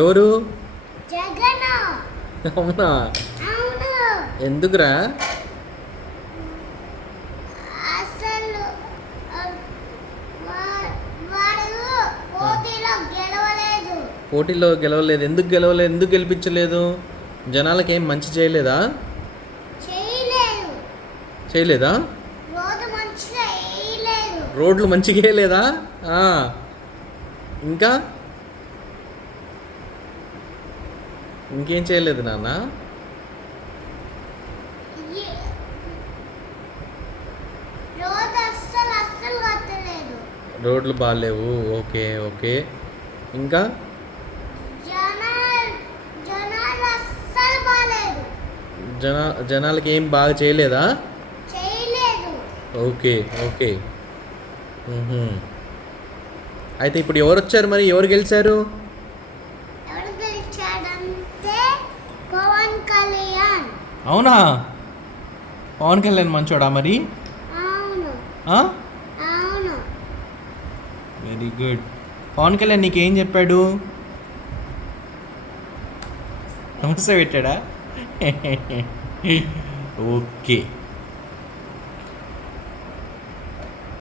ఎవరు? జగన్. అవునా? అవును. ఎందుకురా? అసలు వాడు పోటీలో గెలవలేదు. ఎందుకు గెలవలేదు? ఎందుకు గెలిపించలేదు? జనాలకి ఏం మంచి చేయలేదా? చేయలేదా? రోడ్లు మంచిగా వేయలేదా? ఇంకా ఇంకేం చేయలేదు నాన్న? రోడ్లు బాగాలేవు. Okay okay. ఇంకా జనాలకి ఏం బాగా చేయలేదా? Okay okay. అయితే ఇప్పుడు ఎవరు వచ్చారు మరి? ఎవరు గెలిచారు? పవన్ కళ్యాణ్. అవునా? పవన్ కళ్యాణ్ మంచోడా మరి? అవును. అవును. Very good. పవన్ కళ్యాణ్ నీకేం చెప్పాడు? నమస్తే పెట్టాడా? ఓకే.